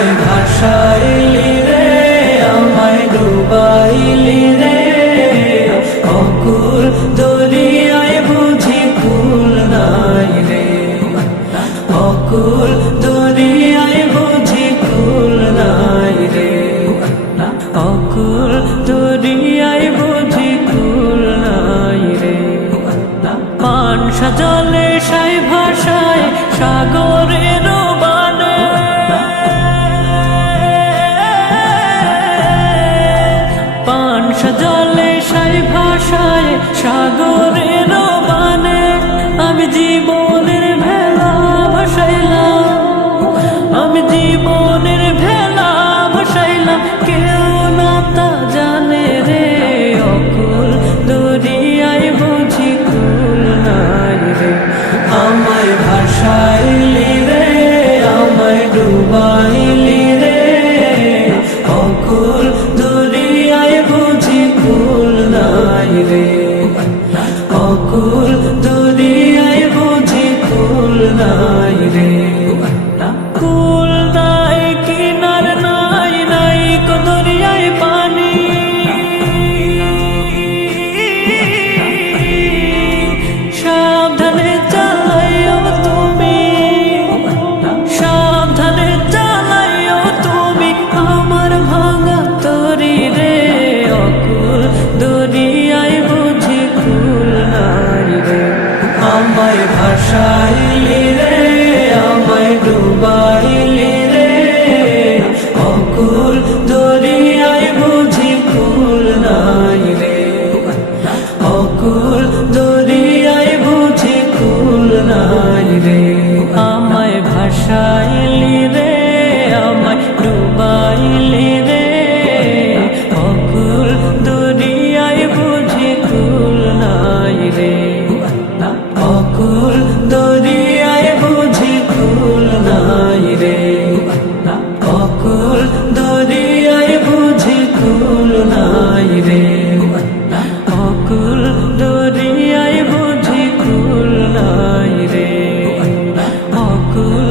আমায় ভাসাইলি রে, আমায় ডুবাইলি রে, অকুল দরিয়ায় বুঝি কুল নাই রে, অকুল দরিয়ায় বুঝি কুল নাই রে, অকুল দরিয়ায় বুঝি কুল নাই রে। পানসা জলে সাই ভাষায় সাগরের বানে, পানসা জলে সাই ভাষায় সাগরের বানে, আমি জীবনের ভেলা ভাসাইলাম, আমি জীবনের ভেলা ভাসাইলাম, কেউ না তা জানে রে, অকুল দরিয়ায় বুঝি কুল নাই রে। আমায় ভাসাইলি রে, আমায় ডুবাইলি রে, অকুল দরিয়ায় বুঝি কুল নাই রে, অকুল দরিয়ায় বুঝি কুল নাই রে। কুল নাই কিনার নাই, নাই কো দরিয়ায় পানি, সাবধানে চালাইও তুমি, সাবধানে চালাইও তুমি আমার ভাঙা তরি রে, অকুল দরিয়ায় বুঝি কুল নাই রে। আমায় ভাসাইলি রে, আমায় ডুবাইলি রে, অকুল দরিয়ায় বুঝি কুল নাই রে, অকুল দরিয়ায় বুঝি কুল নাই রে। আমায় ভাসাইলি রে, আমায় ডুবাইলি রে, অকুল দরিয়ায় বুঝি কুল নাই রে, অকুল দরিয়ায় বুঝি কুল নাই রে, অকুল দরিয়ায় বুঝি কুল নাই রে, অকুল দরিয়ায় বুঝি কুল নাই রে, অকুল